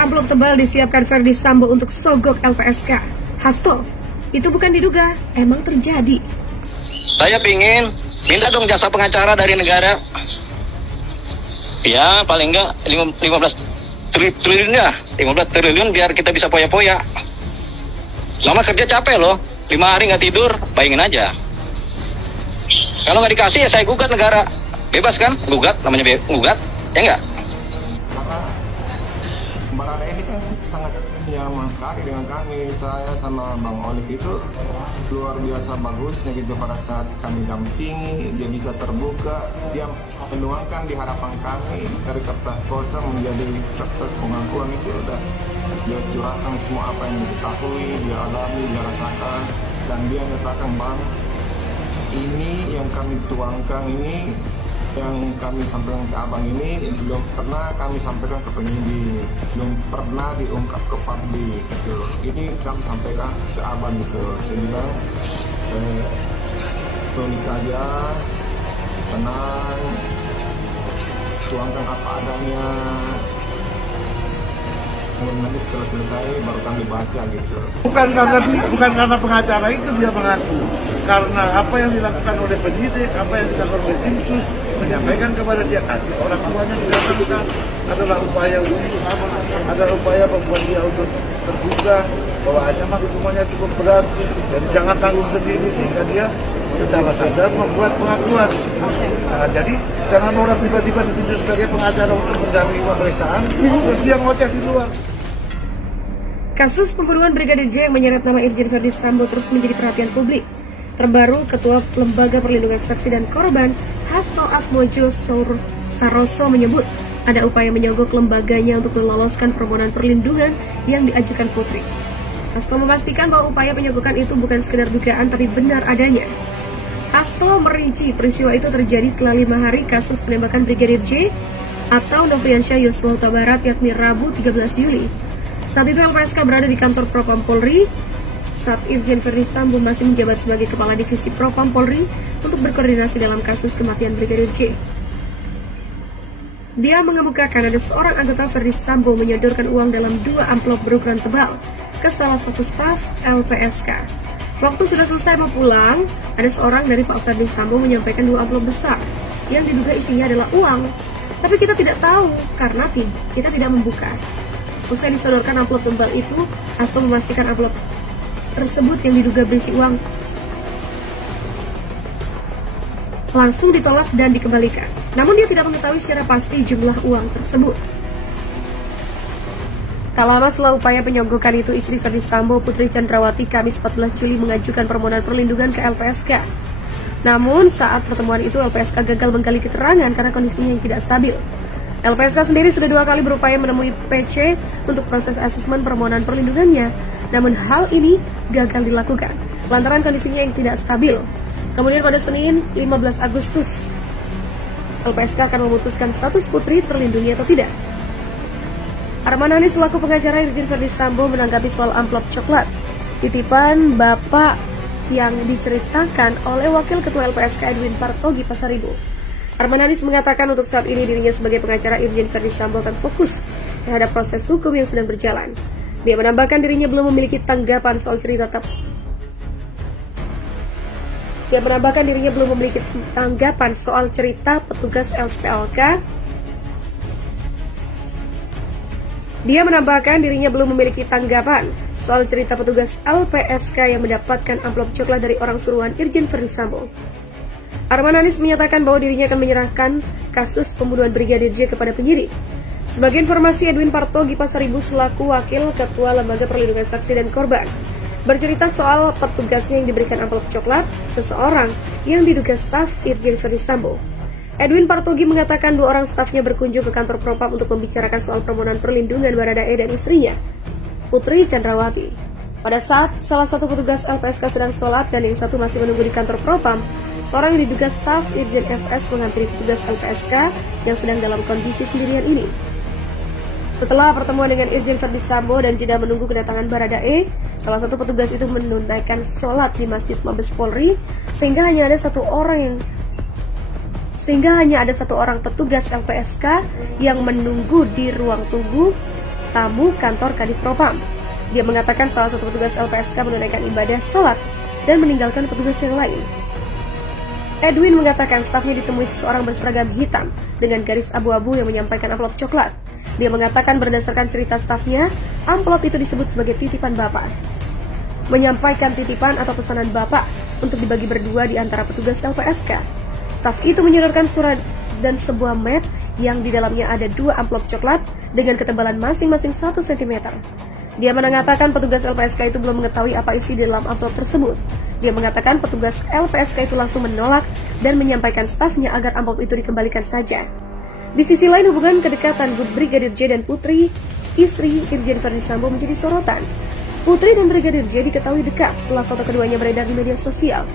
amplop tebal disiapkan Verdi Sambo untuk sogok LPSK. Hasto, itu bukan diduga, emang terjadi. Saya pingin minta dong jasa pengacara dari negara. Ya paling enggak 15 triliun ya, 15 triliun biar kita bisa poya-poya. Lama kerja capek loh, 5 hari nggak tidur, bayangin aja. Kalau nggak dikasih ya saya gugat negara. Bebas kan? Gugat, namanya gugat, ya enggak? Barada ini kan sangat nyaman sekali dengan kami. Saya sama Bang Olik itu luar biasa bagusnya gitu pada saat kami dampingi. Dia bisa terbuka, dia menuangkan di hadapan kami dari kertas kosong menjadi kertas pengakuan. Itu udah dia curahkan semua apa yang diketahui, dia alami, dia rasakan, dan dia nyatakan, Bang, ini yang kami tuangkan ini, yang kami sampaikan ke abang ini belum pernah kami sampaikan ke penyidik, belum pernah diungkap ke publik gitu. Ini kami sampaikan ke abang gitu, sehingga tulis saja, tenang, tuangkan apa adanya. Nanti setelah selesai baru kami baca gitu. Bukan karena pengacara itu dia mengaku, karena apa yang dilakukan oleh penyidik, apa yang dilakukan oleh tim sus menyampaikan kepada dia, kasih orang tuanya dilakukan adalah upaya membuat dia untuk terbuka bahwa ancaman hukumannya cukup berat dan jangan tanggung sendiri, sehingga dia secara sadar membuat pengakuan. Nah, jadi jangan orang tiba-tiba ditunjuk sebagai pengacara untuk mendampingi pemeriksaan terus dia ngoceh di luar. Kasus pembunuhan Brigadir J yang menyeret nama Irjen Verdi Sambo terus menjadi perhatian publik. Terbaru, Ketua Lembaga Perlindungan Saksi dan Korban, Hasto Atmojo Saroso menyebut ada upaya menyogok lembaganya untuk meloloskan permohonan perlindungan yang diajukan Putri. Hasto memastikan bahwa upaya penyogokan itu bukan sekedar dugaan tapi benar adanya. Hasto merinci peristiwa itu terjadi setelah 5 hari kasus penembakan Brigadir J atau Nofriansyah Yosua Huta Barat, yakni Rabu 13 Juli. Saat itu LPSK berada di kantor Propam Polri saat Irjen Verdi Sambo masih menjabat sebagai Kepala Divisi Propam Polri untuk berkoordinasi dalam kasus kematian Brigadir J. Dia mengemukakan ada seorang anggota Verdi Sambo menyodorkan uang dalam 2 amplop berukuran tebal ke salah satu staf LPSK. Waktu sudah selesai mau pulang, ada seorang dari Pak Verdi Sambo menyampaikan 2 amplop besar yang diduga isinya adalah uang. Tapi kita tidak tahu karena kita tidak membuka. Usai disodorkan amplop tebal itu, Hasto memastikan amplop tersebut yang diduga berisi uang langsung ditolak dan dikembalikan. Namun dia tidak mengetahui secara pasti jumlah uang tersebut. Tak lama setelah upaya penyogokan itu, istri Verdi Sambo, Putri Chandrawati, Kamis 14 Juli mengajukan permohonan perlindungan ke LPSK. Namun saat pertemuan itu LPSK gagal menggali keterangan karena kondisinya yang tidak stabil. LPSK sendiri sudah 2 kali berupaya menemui PC untuk proses asesmen permohonan perlindungannya, namun hal ini gagal dilakukan lantaran kondisinya yang tidak stabil. Kemudian pada Senin 15 Agustus, LPSK akan memutuskan status Putri terlindungi atau tidak. Arman Hanis selaku pengacara Irjen Verdi Sambo menanggapi soal amplop coklat titipan Bapak yang diceritakan oleh Wakil Ketua LPSK Edwin Partogi Pasaribu. Arman Hanis mengatakan untuk saat ini dirinya sebagai pengacara Irjen Verdi Sambo akan fokus terhadap proses hukum yang sedang berjalan. Dia menambahkan dirinya belum memiliki tanggapan soal cerita petugas LPSK. Dia menambahkan dirinya belum memiliki tanggapan soal cerita petugas LPSK yang mendapatkan amplop coklat dari orang suruhan Irjen Verdi Sambo. Arman Hanis menyatakan bahwa dirinya akan menyerahkan kasus pembunuhan Brigadir J kepada penyidik. Sebagai informasi, Edwin Partogi Pasaribu selaku Wakil Ketua Lembaga Perlindungan Saksi dan Korban bercerita soal petugasnya yang diberikan amplop coklat seseorang yang diduga staf Irjen Verdi Sambo. Edwin Partogi mengatakan 2 orang stafnya berkunjung ke kantor Propam untuk membicarakan soal permohonan perlindungan Baradae dan istrinya, Putri Chandrawati. Pada saat salah satu petugas LPSK sedang sholat dan yang satu masih menunggu di kantor Propam, seorang yang diduga staf Irjen FS menghampiri petugas LPSK yang sedang dalam kondisi sendirian ini. Setelah pertemuan dengan Irjen Verdi Sambo dan jeda menunggu kedatangan Baradae, salah satu petugas itu menunaikan sholat di Masjid Mabes Polri sehingga hanya ada satu orang petugas LPSK yang menunggu di ruang tunggu tamu kantor Kadif Propam. Dia mengatakan salah satu petugas LPSK menunaikan ibadah sholat dan meninggalkan petugas yang lain. Edwin mengatakan stafnya ditemui seseorang berseragam hitam dengan garis abu-abu yang menyampaikan amplop coklat. Dia mengatakan berdasarkan cerita stafnya, amplop itu disebut sebagai titipan Bapak. Menyampaikan titipan atau pesanan Bapak untuk dibagi berdua di antara petugas LPSK. Staf itu menyodorkan surat dan sebuah map yang di dalamnya ada 2 amplop coklat dengan ketebalan masing-masing 1 cm. Dia mengatakan petugas LPSK itu belum mengetahui apa isi di dalam amplop tersebut. Dia mengatakan petugas LPSK itu langsung menolak dan menyampaikan stafnya agar amplop itu dikembalikan saja. Di sisi lain, hubungan kedekatan Brigadir J dan Putri, istri Irjen Verdi Sambo, menjadi sorotan. Putri dan Brigadir J diketahui dekat setelah foto keduanya beredar di media sosial.